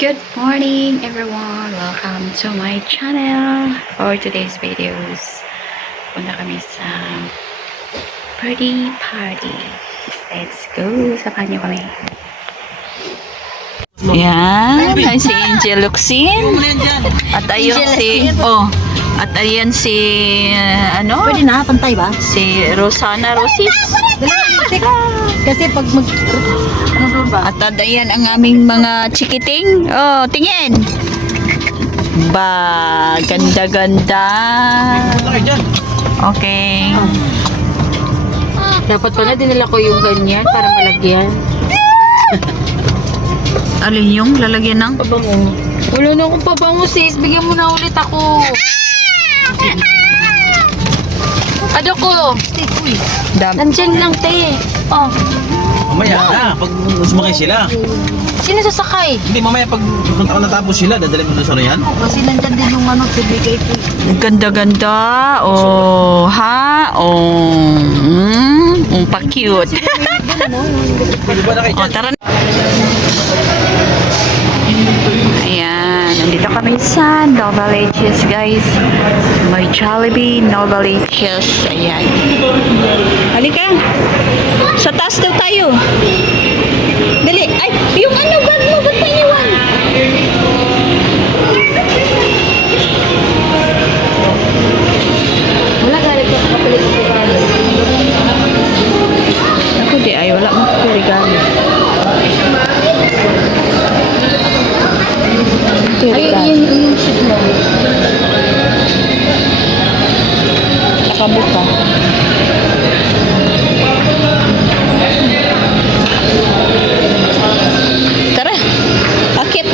Good morning everyone! Welcome to my channel. For today's videos, punta kami sa birthday party. Let's go! Samahan niyo kami. Yan, ay si Angel Luxin. At ayun at ayan si Pwede na, pantay ba? si Rosana Rosis. Kasi pag ano doon ba? At ayan ang aming mga chikiting. Oh, tingin. Ba, ganda-ganda. Okay. Dapat pala dinala ko yung ganyan para malagyan. Alin yung lalagyan ng? Pabango. Wala na akong pabango sis. Bigyan mo na ulit ako. Ano ko? Nandyan lang te. Oh. Mamaya na, pag sumakay sila. Sino sasakay? Hindi, mamaya pag natapos sila, dadalhin mo na sa riyan. Kasi nandyan din yung ano, bibigay ko. Ganda-ganda. Oh, ha? Oh, pa-cute. Pwede ba na kayo Oh, dyan? tara na. Ayan, nandito kami sa Novaliches, guys. May Jollibee, Novaliches. Ayan. Halika. Sa taas daw tayo. Dali. Ay, yung ano, bag mo, ba't iniwan? Wala galit ko kapalit ko galit. Ako di, ay, wala mo regalo. Ay, yung shoes mo. Nakabuka. Tara. Akit.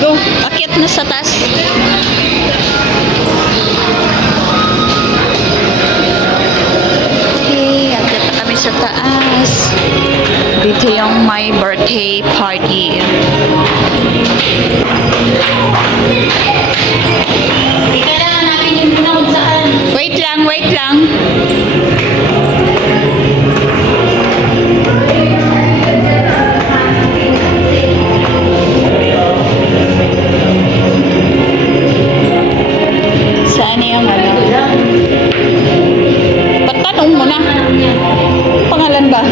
Go. Akit na sa taas. Okay. Akit na kami sa taas. Dito yung my birthday party. Hindi kailangan natin yung pinahod saan. Wait lang, wait lang. Saan yung ano? Patanong mo na. Pangalan ba?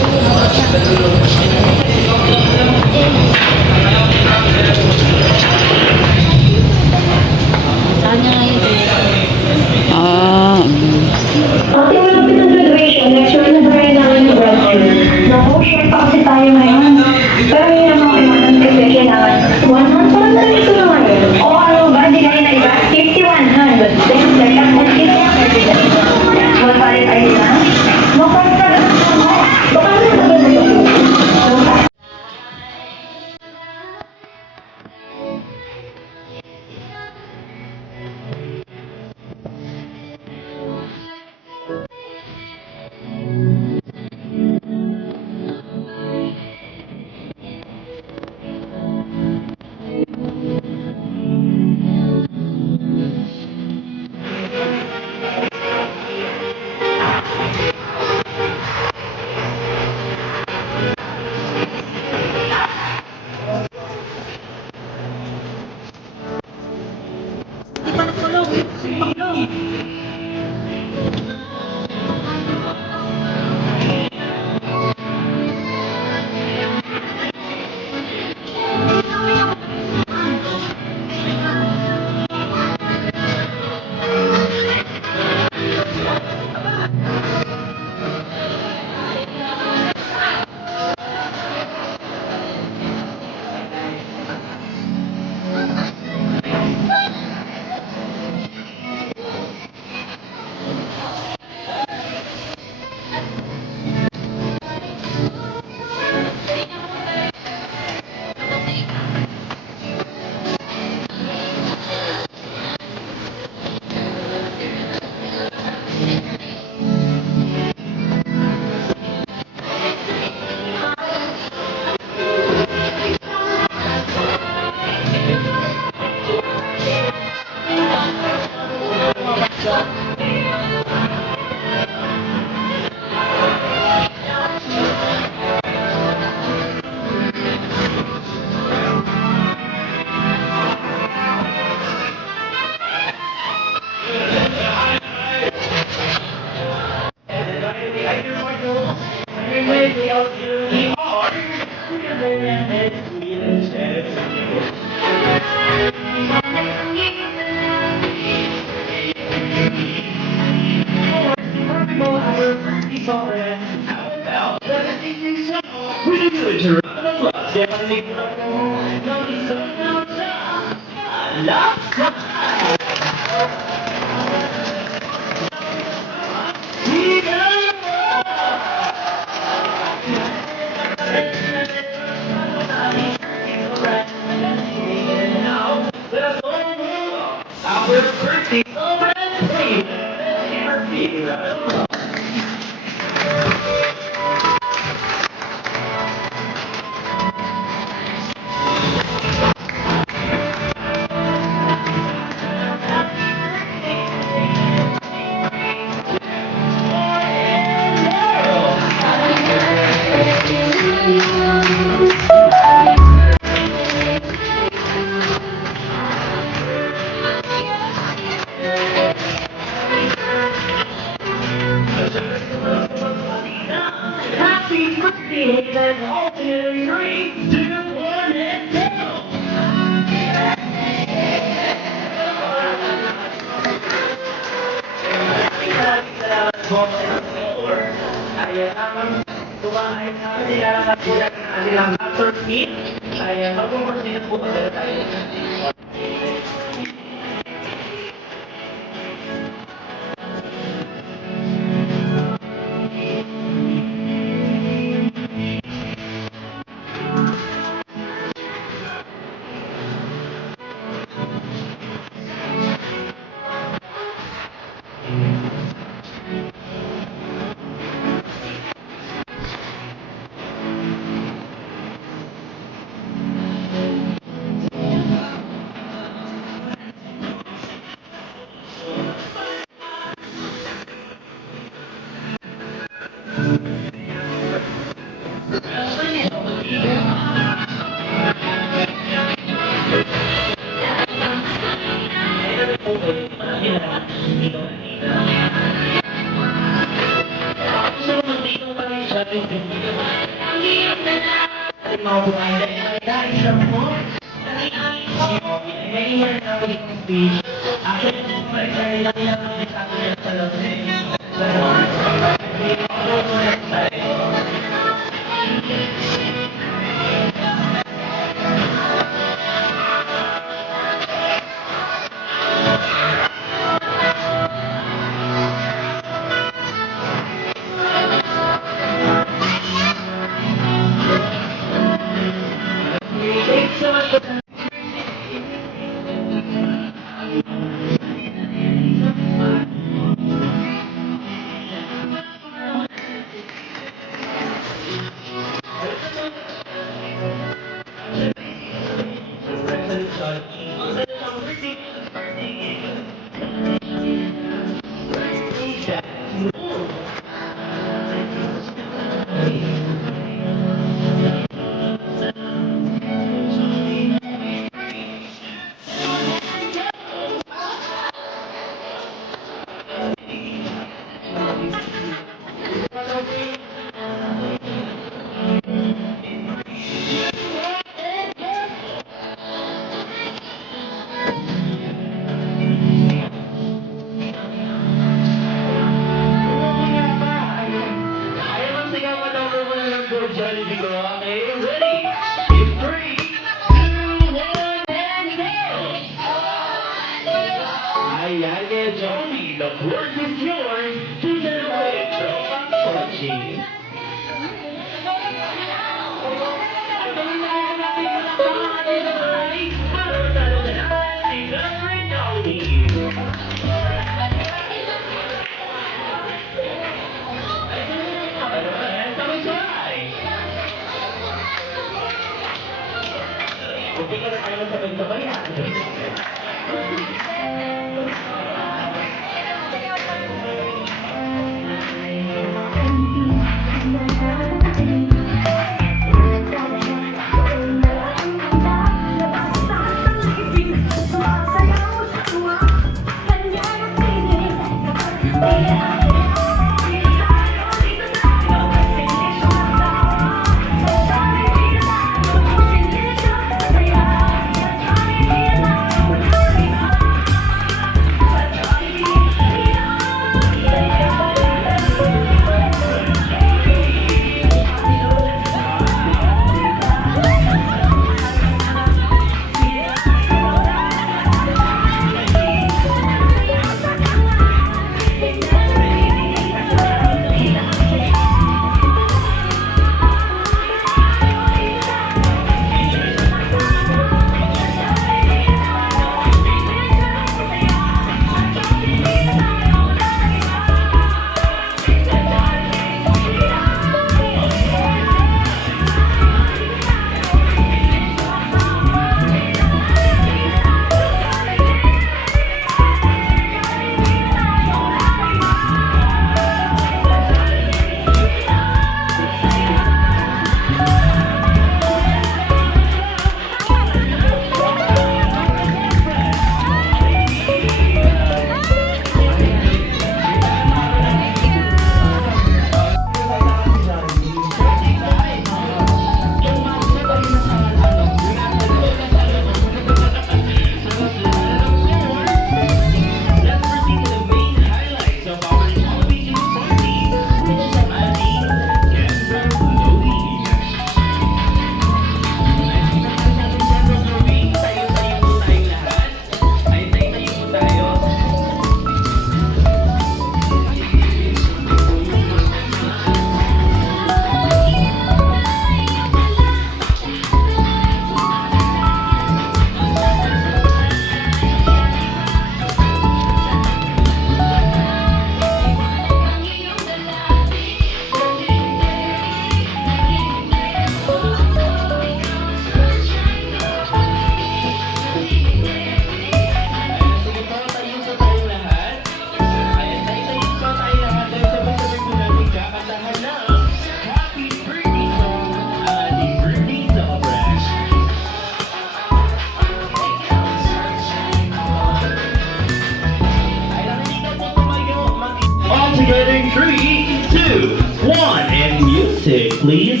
3, 2, 1, and music, please.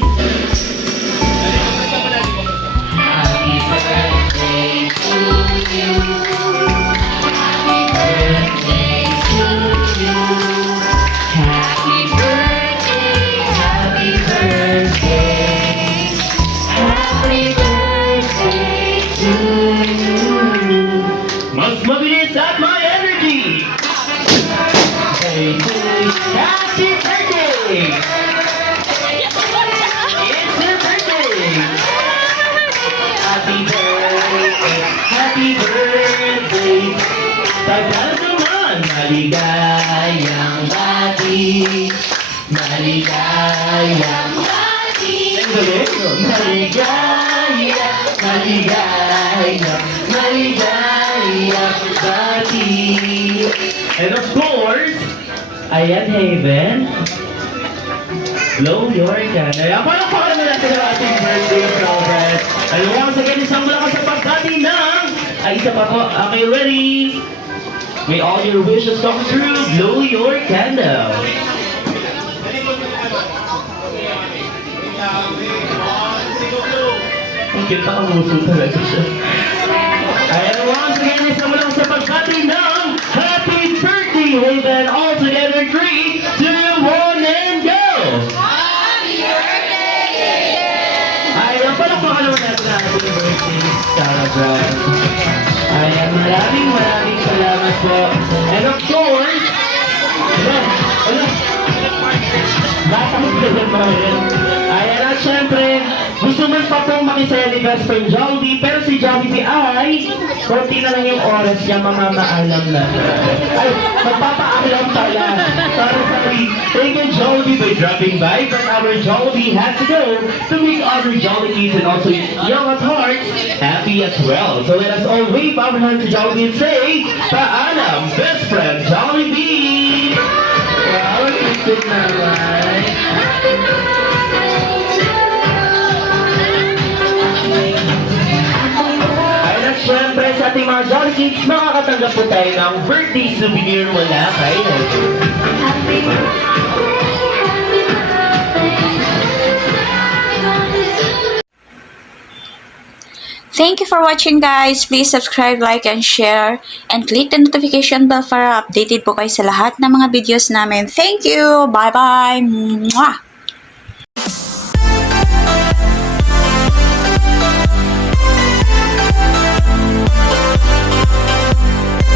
Happy birthday to you. Happy birthday to you. Happy birthday, happy birthday. Happy birthday to you. Mas mabilis at may energy. Happy birthday! It's your birthday! Happy birthday! Happy birthday! Tagal naman! Maligayang bati! Maligayang bati! Maligaya! Maligaya! Maligayang bati! And of course, ayan, Haven. Blow your candle. Ayan, palakpakan naman natin ang ating birthday celebrant. And once again, isang malakas sa pagkati ng... Ay, isa pa po. Okay, ready? May all your wishes come true. Blow your candle. Ang cute na kamuso talaga siya. Ayan, once again, isang malakas sa pagkati ng Happy Birthday, Haven. All together, 3, 2, 1, and go! Happy birthday! Ayan, palakpakan naman natin ang Happy Birthday, celebrant. Ayan, maraming salamat po. And of course, bata ko sila pa rin. Ayan, at syempre, gusto mo pa pong makisaya ni best friend Jollibee, pero si Jollibee ay konti na lang yung oras niya, mamamaalam na. Ay, magpapaalam pala. Sorry. Thank you, Jollibee, by dropping by, but our Jollibee has to go to make other Jollibees and also young at heart happy as well. So let us all wave our hands to Jollibee and say, paalam, best friend Jollibee! Wow, good naman. Siyempre sa ating mga Jolly Kids, makakatanggap po tayo ng birthday souvenir mula kay Haven. Thank you for watching, guys. Please subscribe, like, and share. And click the notification bell para updated po kayo sa lahat ng mga videos namin. Thank you! Bye-bye! Mwah!